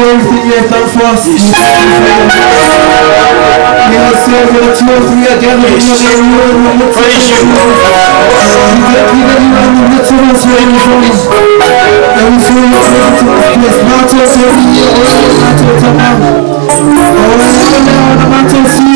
for everything you have done for us. We are saved with 2 or 3 are gathered in your name, Lord. We look to you, Lord. We thank you that you are in the midst of us here in the throne. And we feel your presence in this place. Mato, Mato, Mato, Mato, Mato, Mato, Mato, Mato, Mato,